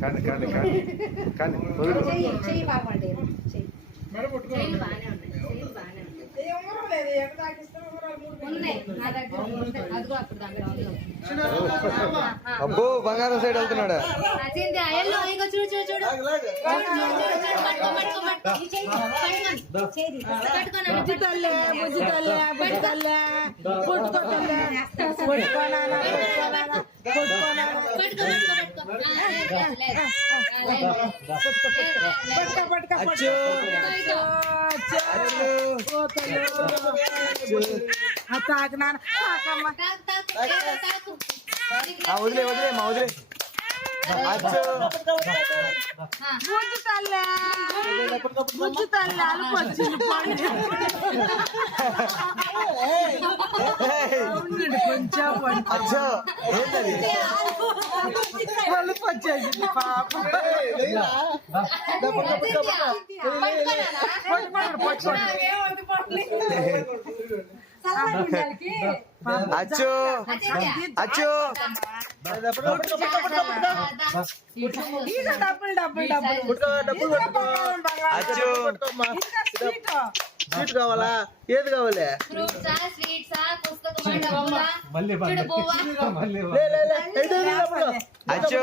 కానీ కానీ కానీ కానీ. అబ్బో బంగారం సైడ్ వెళ్తున్నాడు? చూడు చూడు చూడు, తాకనానా తాకమ్మ తాకు, తాకు, ఏదో తాకు. ఆ, వదిలే వదిలే మా వదిలే అచ్చు ఆ, బుజ్జి తల్లే బుజ్జి తల్లే అలుపొచ్చింది పండి అవునండి కొంచెం పండి అచ్చు? అచ్చు. డబ్బులు డబ్బులు డబ్బులు. అచ్చు. స్వీట్. కావాలా? ఏది కావాలి. అచ్చు.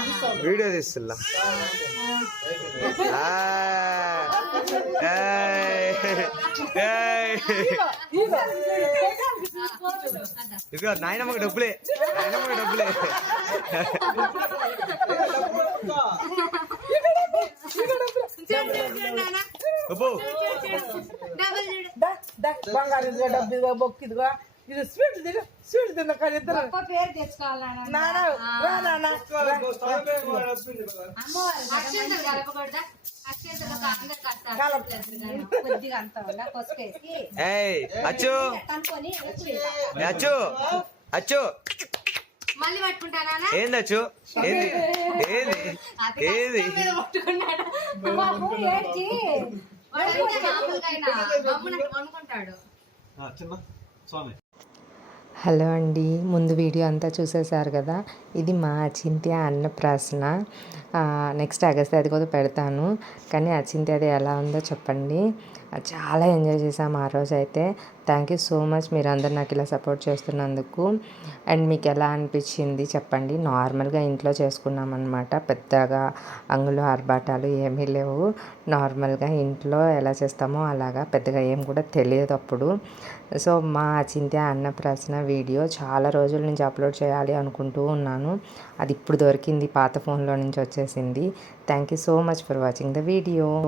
వీడియో. ఏయ్. ఇదిగో నాయనమ్మకి డబ్బులే నాయనమ్మకి డబ్బులే డబ్బు ఇదిగో బొక్కు ఇదిగో ఇది స్వీట్ తిను స్వీట్ తిన్న కానీ ఇద్దరు పేరు నానా నానా కలపకూడదా? అచ్చు. అచ్చు. అచ్చు. మళ్ళీ పట్టుకుంటానా ఏంది అచ్చు? ఏంది? ఏంది? ఏది? పట్టుకున్నాడు. స్వామి. హలో అండి. ముందు వీడియో అంతా చూసేశారు కదా? ఇది మా అచింత్య అన్నప్రాసన నెక్స్ట్ అగస్త్యాది అది కూడా పెడతాను. కానీ అచింత్య అది ఎలా ఉందో చెప్పండి. చాలా ఎంజాయ్ చేసాము ఆ రోజు అయితే థ్యాంక్ యూ సో మచ్ మీరందరూ నాకు ఇలా సపోర్ట్ చేస్తున్నందుకు. అండ్ మీకు ఎలా అనిపించింది చెప్పండి. నార్మల్గా ఇంట్లో చేసుకున్నాం అనమాట పెద్దగా అంగులు ఆర్భాటాలు ఏమీ లేవు. నార్మల్గా ఇంట్లో ఎలా చేస్తామో అలాగా పెద్దగా ఏం కూడా తెలియదు అప్పుడు. సో మా చింత్య అన్నప్రాసన వీడియో చాలా రోజుల నుంచి అప్లోడ్ చేయాలి అనుకుంటూ ఉన్నాను. అది ఇప్పుడు దొరికింది పాత ఫోన్లో నుంచి వచ్చేసింది. Thank you so much for watching the video